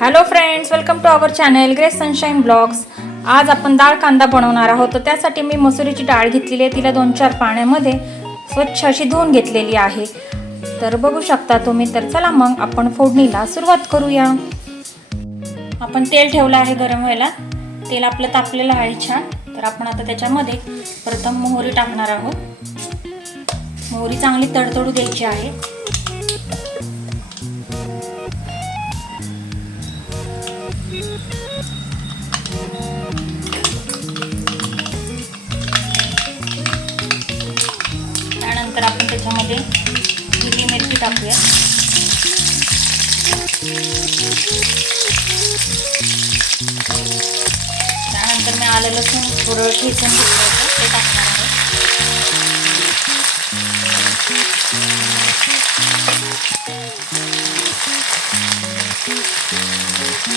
Hello friends welcome to our channel Grace Sunshine Blogs आज आपण डाळ कांदा बनवणार आहोत तर त्यासाठी मी मसुरीची डाळ घेतलेली आहे तिला दोन चार पाण्यामध्ये स्वच्छ अशी धुवून घेतलेली आहे. तर बघू शकता तुम्ही तर चला मग आपण फोडणीला सुरुवात करूया. आपण तेल ठेवलं आहे गरम व्हायला. तेल आपलं तापलेलं आहे छान. तर आपण आता त्याच्यामध्ये प्रथम मोहरी टाकणार आहोत. मोहरी चांगली तडतडू द्यायची आहे. मिरची टाकूया. त्यानंतर मी आलं लसूण थोडं ठेचून घेतलं होतं ते टाकणार आहे.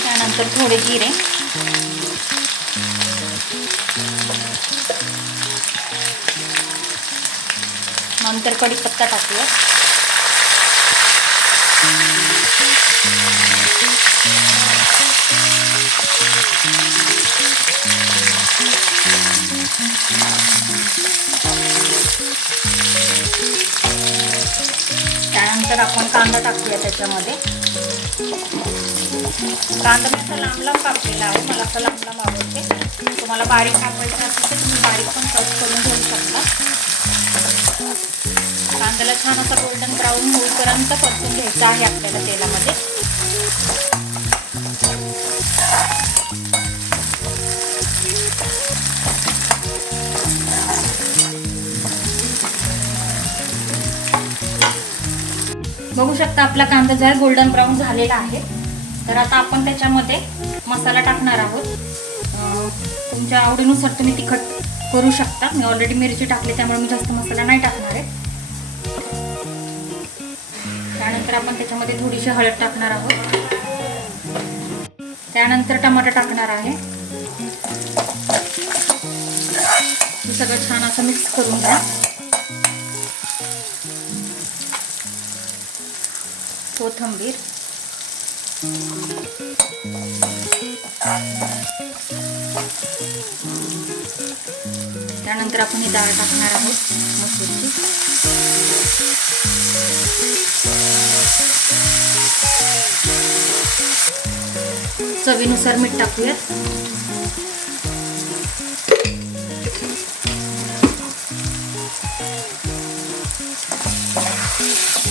त्यानंतर थोडे जिरे. नंतर कढीपत्ता टाकूया. त्यानंतर आपण कांदा टाकूया त्याच्यामध्ये. कांदा मी असा लांब लांब कापलेला आहे. मला असं लांब लांब आवडते. तुम्हाला बारीक कापायचं असेल तर तुम्ही बारीक पण कट करून घेऊ शकता. कांद्याला छान असा गोल्डन ब्राऊन होईपर्यंत परतून घ्यायचा आहे आपल्याला तेलामध्ये. बघू शकता आपला कांदा जर गोल्डन ब्राऊन झालेला आहे तर आता आपण त्याच्यामध्ये मसाला टाकणार आहोत. तुमच्या आवडीनुसार तुम्ही तिखट करू शकता. मी ऑलरेडी मिरची टाकली त्यामुळे मी जास्त मसाला नाही टाकणार आहे. त्यानंतर आपण त्याच्यामध्ये थोडीशी हळद टाकणार आहोत. त्यानंतर टमाटर टाकणार आहे. हे सगळं छान असं मिक्स करून घ्या. कोथंबीर. त्यानंतर आपण ही डाळ टाकणार आहोत मसूरची चवीनुसार मीठ टाकूयात.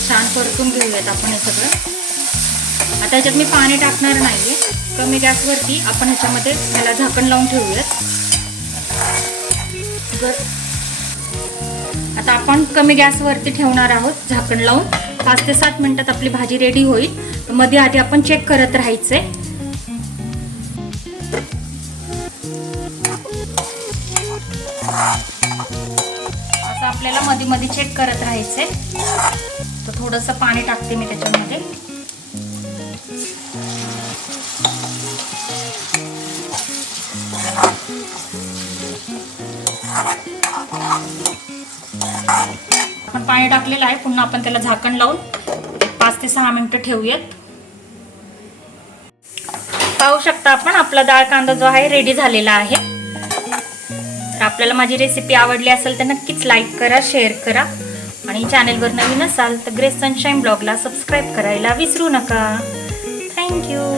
छान परतून घेऊयात आपण हे सगळं. आता याच्यात मी पाणी टाकणार नाहीये. कमी गॅसवरती आपण ह्याच्यामध्ये ह्याला झाकण लावून ठेवूयात. आता आपण कमी गॅसवरती ठेवणार आहोत झाकण लावून. पाच ते सात मिनिटात आपली भाजी रेडी होईल. मध्ये आधी आपण चेक करत राहायचंय. आता आपल्याला मध्ये मध्ये चेक करत राहायचंय. तर थोडंसं पाणी टाकते मी त्याच्यामध्ये. आपण पाणी टाकलेलं आहे पुन्हा आपण त्याला झाकण लावून पाच ते सहा मिनिटं ठेवूयात. पाहू शकता आपण आपला डाळ कांदा जो आहे रेडी झालेला आहे. तर आपल्याला माझी रेसिपी आवडली असेल तर नक्कीच लाईक करा शेअर करा आणि चॅनेलवर नवीन असाल तर ग्रेस सनशाईन ब्लॉगला सबस्क्राईब करायला विसरू नका थँक्यू